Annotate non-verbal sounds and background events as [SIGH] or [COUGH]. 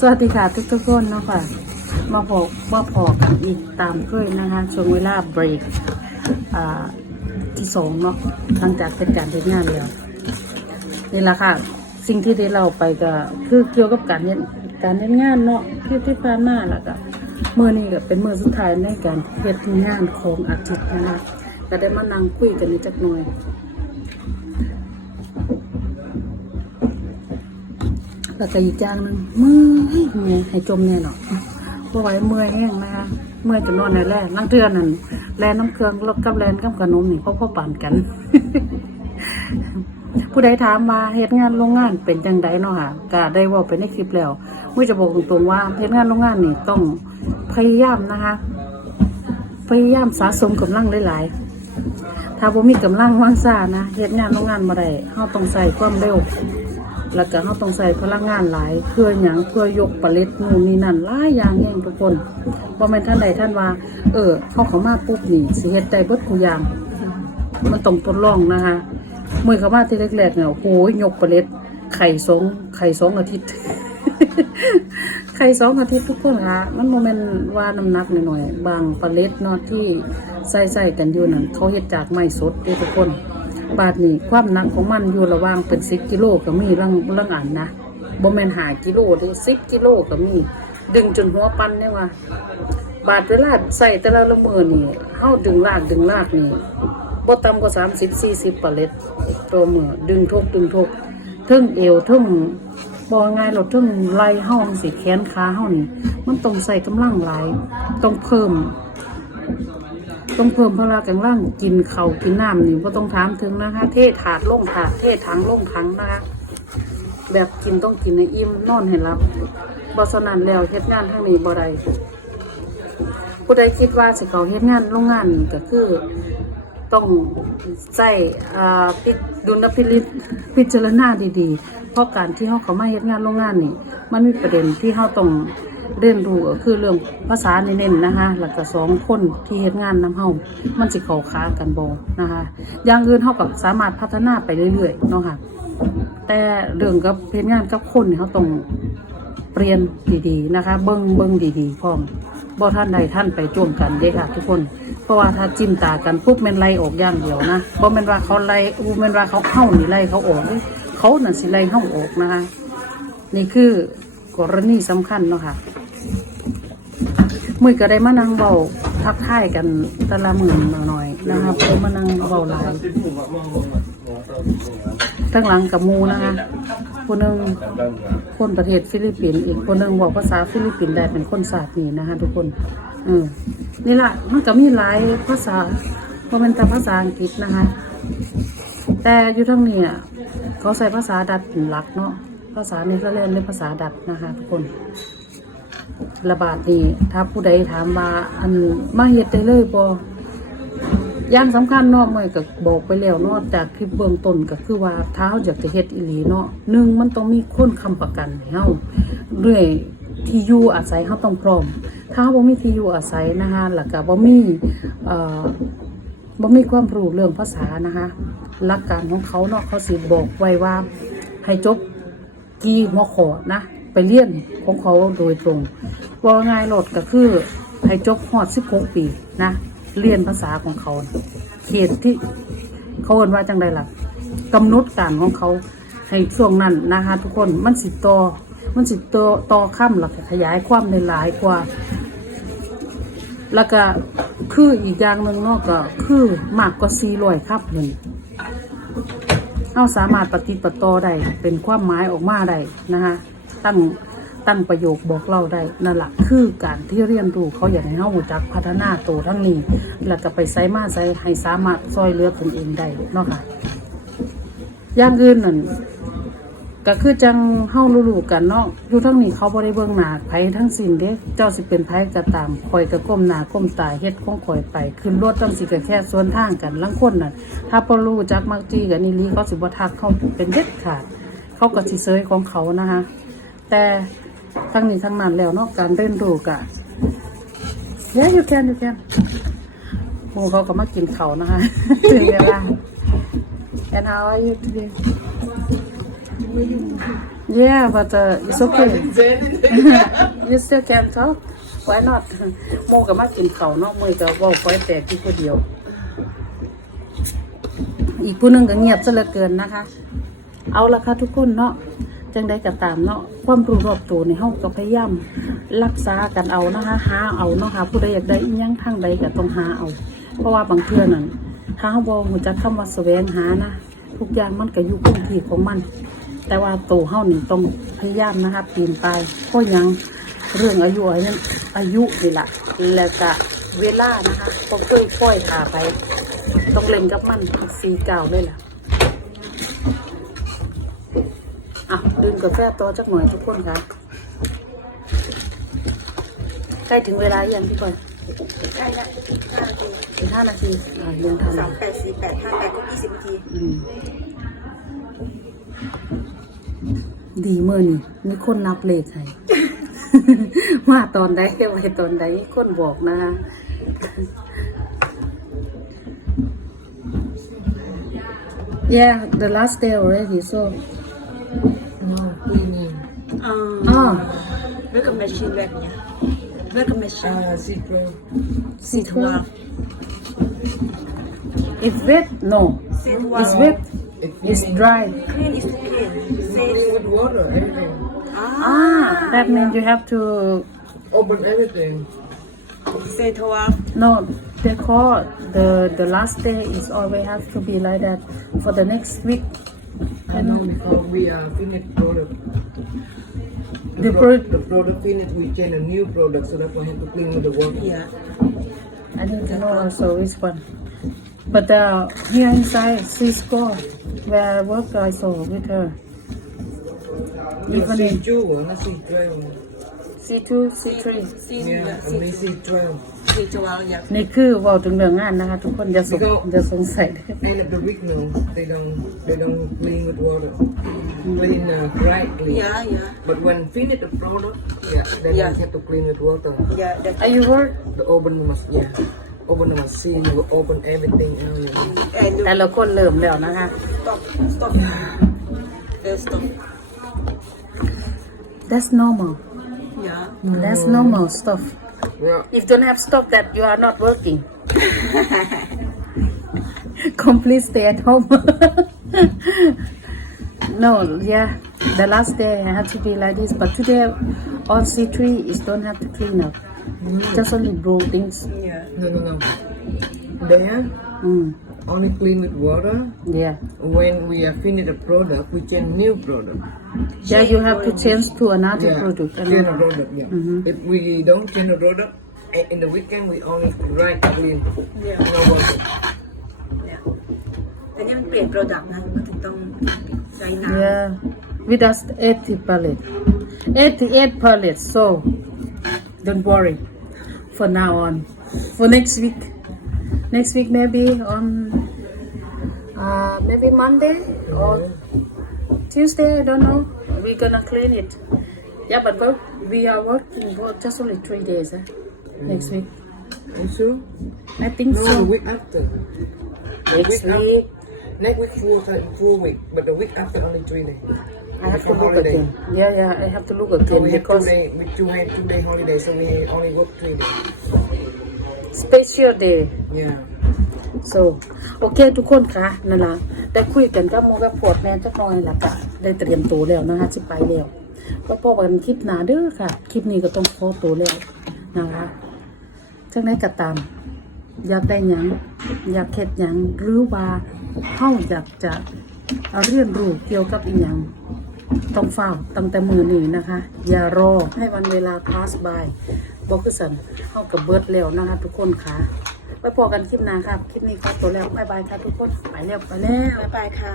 สวัสดีค่ะทุกทุกคนเนาะค่ะ มาพบมาพอกันอีกตามเคยนะคะช่วงเวลาเบรกที่สองเนาะหลังจากเป็นการเทำงานแล้วนี่แหละค่ะ สิ่งที่ได้เล่าไปก็คือเกี่ยวกับการเรียนการเรียนงานเนาะที่ที่ผ่านมาแล้วก็เมื่อนี้ก็เป็นเมื่อสุดท้ายในการเฮ็ดงานของอาทิตย์นะคะก็ได้มานั่งคุยกันนิดจักหน่อย แล้วก็อีกอย่างหนึงเมื่อยเมื่อยให้จมแน่เนาะเพราะไหว้เมื่อยแห้งนะคะเมื่อยจนนอนในแร่นั่งเทือนนั่นแลน้ำเครื่องรถกับแลนกับขนมนี่เขาพ่อปานกัน ผู้ใดถามมาเหตุงานโรงงานเป็นจังไดเนาะค่ะก็ได้เว่าไปในคลิปแล้วเมื่อจะบอกตรงๆว่าเหตุงานโรงงานนี่ต้องพยายามนะคะ พยายามสะสมกำลังหลายๆถ้าบ่มีกำลังว่างซ่านะเหตุงานโรงงานมาได้เฮาต้องใส่ความเร็ว แล้วก็เราต้องใส่พลังงานหลายเพื่อหยังเพื่อยกผลิตนู่นนี่นั่นหลายอย่างแย่งทุกคนบ่แม่นท่านใดท่านว่า เออเขาเขามาปุ๊บนี่สิเฮ็ดได้เบิดทุกอย่าง มันต้องทดลองนะคะเมื่อเขามาที่แรกๆเนี่ยโอ้โหยกผลิตไข่สองไข่สองอาทิตย์ไข่สองอาทิตย์ทุกคนคะมันโมเมนว่าน้ำหนักหน่อยๆบางผลิตเนาะที่ใส่ใส่ๆกันอยู่นั่นเขาเฮ็ดจากไม้สดด้อทุกคน บาทนี่ความหนักของมันอยู่ระหว่างเป็นสิบกิโลก็มีเรื่องเรื่องอันนะบ่แมนหากิโลเด้สิบกิโลก็มี ดึงจนหัวปันเนี่ยว่าบาทเวลาใส่แต่ละละมือนี่เฮาดึงลากดึงลากนี่บ่ต่ำกว่าสามสิบสี่สิบปลิตตัวมือดึงทุกดึงทุกทึ่งเอวทึ่งบ่ง่ายหรอกทึ่งไหล่เฮาสิแขนขาเฮานี่ มันต้องใส่กำลังหลายต้องเพิ่ม ต้องเพิ่มพละกำลังกินเขากินน้ำนี่ก็ต้องถามถึงนะคะ เทถาดล่งถาดเทถังล่งถังนะคะ แบบกินต้องกินในอิ่มนอนให้รับบ่สนันแล้วเฮ็ดงานทั้งนี้บ่ได้ผู้ใดคิดว่าสิเขาเฮ็ดงานโรงงานนี่ก็คือต้องใส่อ่าพิดุลพินิจพิจารณาดีๆ เพราะการที่เขาเขามาเฮ็ดงานโรงงานนี่ มันมีประเด็นที่เขาต้อง เรียนรู้ก็คือเรื่องภาษาเน้นๆนะคะแล้วก็สองคนที่เฮ็ดงานน้ำเฮามันสิเข้าขากันบ่นะคะอย่างอื่นเฮาก็สามารถพัฒนาไปเรื่อยๆเนาะค่ะแต่เรื่องกับเฮ็ดงานกับคนนี่เขาต้องเปลี่ยนดีๆนะคะ เบิ่งเบิ่งดีๆพร้อมบ่ท่านใดท่านไปจ้วงกันเด้ค่ะ ทุกคนเพราะว่าถ้าจิ้มตากันปุ๊บแม่นไล่ออกอย่างเดียวนะบ่แม่นว่าเขาไล่บ่แม่นว่าเขาเข้านี่ไล่เขาออกเขานั่นสิไล่เข้าออกนะคะนี่คือกรณีสำคัญเนาะค่ะ มือก็ได้มานั่งเบาทักทายกันแตะละหมื่นหน่อยๆนะคะเพื่อมานั่งเบาหลายทั้งหลังกับมูนะคะคนหนึ่งคนประเทศฟิลิปปินส์อีกคนหนึ่งบอกภาษาฟิลิปปินส์ได้เป็นคนศาสตร์นี่นะคะทุกคนเออนี่แหละมันก็มีหลายภาษาเพราะเป็นแต่ภาษาอังกฤษนะคะ แต่อยู่ทั้งนี้อะเขาใส่ภาษาดัตช์เป็นหลักเนาะภาษาเนเธอร์แลนด์หรือภาษาดัตช์นะคะ ทุกคน ระบาดนี้ถ้าผู้ใดถามว่าอันมาเฮ็ดได้เลยบ่อย่างสำคัญเนาะเมื่อก็บอกไปแล้วเนาะจากคลิปเบื้องต้นก็คือว่าถ้าเฮาอยากจะเฮ็ดอีหลีเนาะหนึ่งมันต้องมีคนค้ำประกันให้เฮาเรื่อยที่อยู่อาศัยเฮาต้องพร้อม ถ้าบ่มีที่อยู่อาศัยนะคะแล้วก็บ่มีเอ่อบ่มีความรู้เรื่องภาษานะคะหลักการของเขาเนาะเขาสิบอกไว้ว่าให้จบกี่หัวขอนะ ไปเรียนของเขาโดยตรงว่าง่ายหลดก็คือให้จบฮอด16ปีนะเรียนภาษาของเขา เขตที่เขาเอ่นว่าจังใดล่ะกำหนดการของเขาให้ช่วงนั้นนะคะทุกคนมันสิต่อมันสิต่อต่อข้ามหลักขยายความในหลายกว่า แล้วก็คืออีกอย่างหนึ่งเนาะก็คือมากกว่า400ครับหนึ่งเราสามารถปฏิปต่อได้เป็นความหมายออกมาได้นะคะ ตั้งตั้งประโยคบอกเล่าได้นั่นแหละคือการที่เรียนรู้เขาอยากให้เรารู้จักพัฒนาตัวทั้งนี้ แล้วก็ไปใส่มาใส่ให้สามารถซอยเลือตนเองได้เนาะค่ะย่างอื่นนั่นก็คือจังเฮารู้ๆกันเนาะอยู่ทั้งนี้เขาบ่ได้เบิ่งหนาไผทั้งสิ้นเด้เจ้าสิเป็นไผก็ตามคอยก็ก้มหนาก้มตาเฮ็ดของข่อยไปขึ้นรถจังสิก็แค่ส่วนทางกันลังคนน่ะ ถ้าบ่รู้จักมักจีกันนี่ลีเขาสิบ่ทักเขาเป็นเด็ดขาด เขาก็สิเซยของเขานะคะ แต่ทั้งนี้ทั้งนั้นแล้วเนาะการเรียนรู้กะเยอะอยู่แค่อยู่แค่หมูเขาก็มากินเขานะคะถึงเวลา and how are you today yeah but uh, it's okay you still can talk why not โมกับมากินเขาเนาะมือก็เว่าไว้แต่ที่คนเดียว อีกผู้หนึงก็เงียบซะเหลือเกินนะคะ เอาละค่ะทุกคนเนาะ จังได้ก็ตามเนาะความรู้รอบตัวในห้องก็พยายามรักษากันเอานะคะหาเอาเนาะค่ะผู้ใดอยากได้ยังทางใดก็ต้องหาเอา เพราะว่าบางเทื่อนั่นถ้าเขาบอกหูจักคำว่าแสวงหานะทุกอย่างมันก็อยู่คงที่ของมัน แต่ว่าตัวเฮานี่ต้องพยายามนะคะปีนไปเพราะยังเรื่องอายุอันนั้นอายุนี่แหละแล้วก็เวลานะคะต้องค่อยๆขาไป ต้องเล่นกับมันสีเก่าเลยล่ะ อะดื่มกาแฟต่อจักหน่อยทุกคนค่ะใกล้ถึงเวลายังพี่ก่อนใช่ละห้านาทีอีกห้านาทีอ่าเรียนทันสามแปดสี่แปดห้าแปดก็ยี่สิบนาทีอืมดีเมื่อนี่มีคนนับเลขให้ ว่าตอนใดไว้ตอนใดมีคนบอกนะคะ Yeah, the last day already, so no cleaning. อ่า oh, เลือกกับแมชชีนแบบเนี้ยเลือกกับแมชชีน Uh, secret. see twelve. It's wet? No. เซนวา It's wet. It's dry. คลีนอิสคลีนเซน Clean with water, everything. อ่า Ah, that means you have to. Open everything. เซทวา No, they call the the last day is always have to be like that for the next week. Ano? Uh, mm-hmm. we are finish product. The, the product, the product finished. we change a new product, so that why I have to clean with the work. Yeah. I need to know also which one. But uh, here inside Cisco, where I work also with her. Even C2, not C12. C2, C3. C, yeah, C2. need to allow you. นี่คือเว่าถึงเรื่องงานนะคะทุกคนอย่าสงอย่าสงสัยเด้อ And at the week now, they don't they don't clean with water, clean uh, correctly. Yeah, yeah, But when finish the product, yeah, then Yeah. you have to clean with water. yeah. That, Are you work The oven must yeah, open the machine, you open everything. And, everything. and แต่ the ละคนเริ่มแล้วนะคะ stop, stop. There's stop. That's normal Yeah. That's normal stuff Yeah. If don't have stock that you are not working. [LAUGHS] Complete stay at home. [LAUGHS] no, yeah. The last day I had to be like this, but today all C three is don't have to clean up. Mm. Just only broad things. Yeah. No no no. There mm only clean with water. yeah When we are finished the product, we change new product. yeah you have to change to another Yeah. product Change the another. product. Yeah. If we don't change the product, eh, in the weekend we only dry clean. อย่า No water. เนี่ยอันนี้มันเปลี่ยนโปรดักต์นะมันถึงต้องใช้น้ำ yeah with us 80 pallet 88 pallets so don't worry for now on for next week next week maybe on uh, maybe monday or tuesday i don't know we're gonna clean it yeah but work, we are working for just only three days eh? next week You sure? i think No, so the week after. next week week Next week full time, full week, but the week after only three days. i have to look holiday. again yeah yeah i have to look So again we have two because day, we two have two day holiday, so we only work three days. special day Yeah. so โอเค ทุกคนคะนั่นละได้คุยกันกับโมกับพวดแม่จักหน่อยละกะได้เตรียมตัวแล้วนะคะสิไปแล้วก็พบกันคลิปหนาเด้อค่ะ คลิปนี้ก็ต้องขอตัวแล้วนะคะจังไหนก็ตาม อยากได้หยัง อยากเฮ็ดหยัง หรือว่าเฮาอยากจะเรียนรู้เกี่ยวกับอีหยังต้องเฝ้าตั้งแต่มือนี้นะคะ อย่ารอให้วันเวลา pass by บอกคือสันเฮากับเบิร์ดแล้วนะคะ ทุกคนค่ะ ไว้พอกันคลิปหน้าครับ คลิปนี้ขอตัวแล้ว บ๊ายบายค่ะทุกคน ไปแล้ว ไปแล้ว บ๊ายบายค่ะ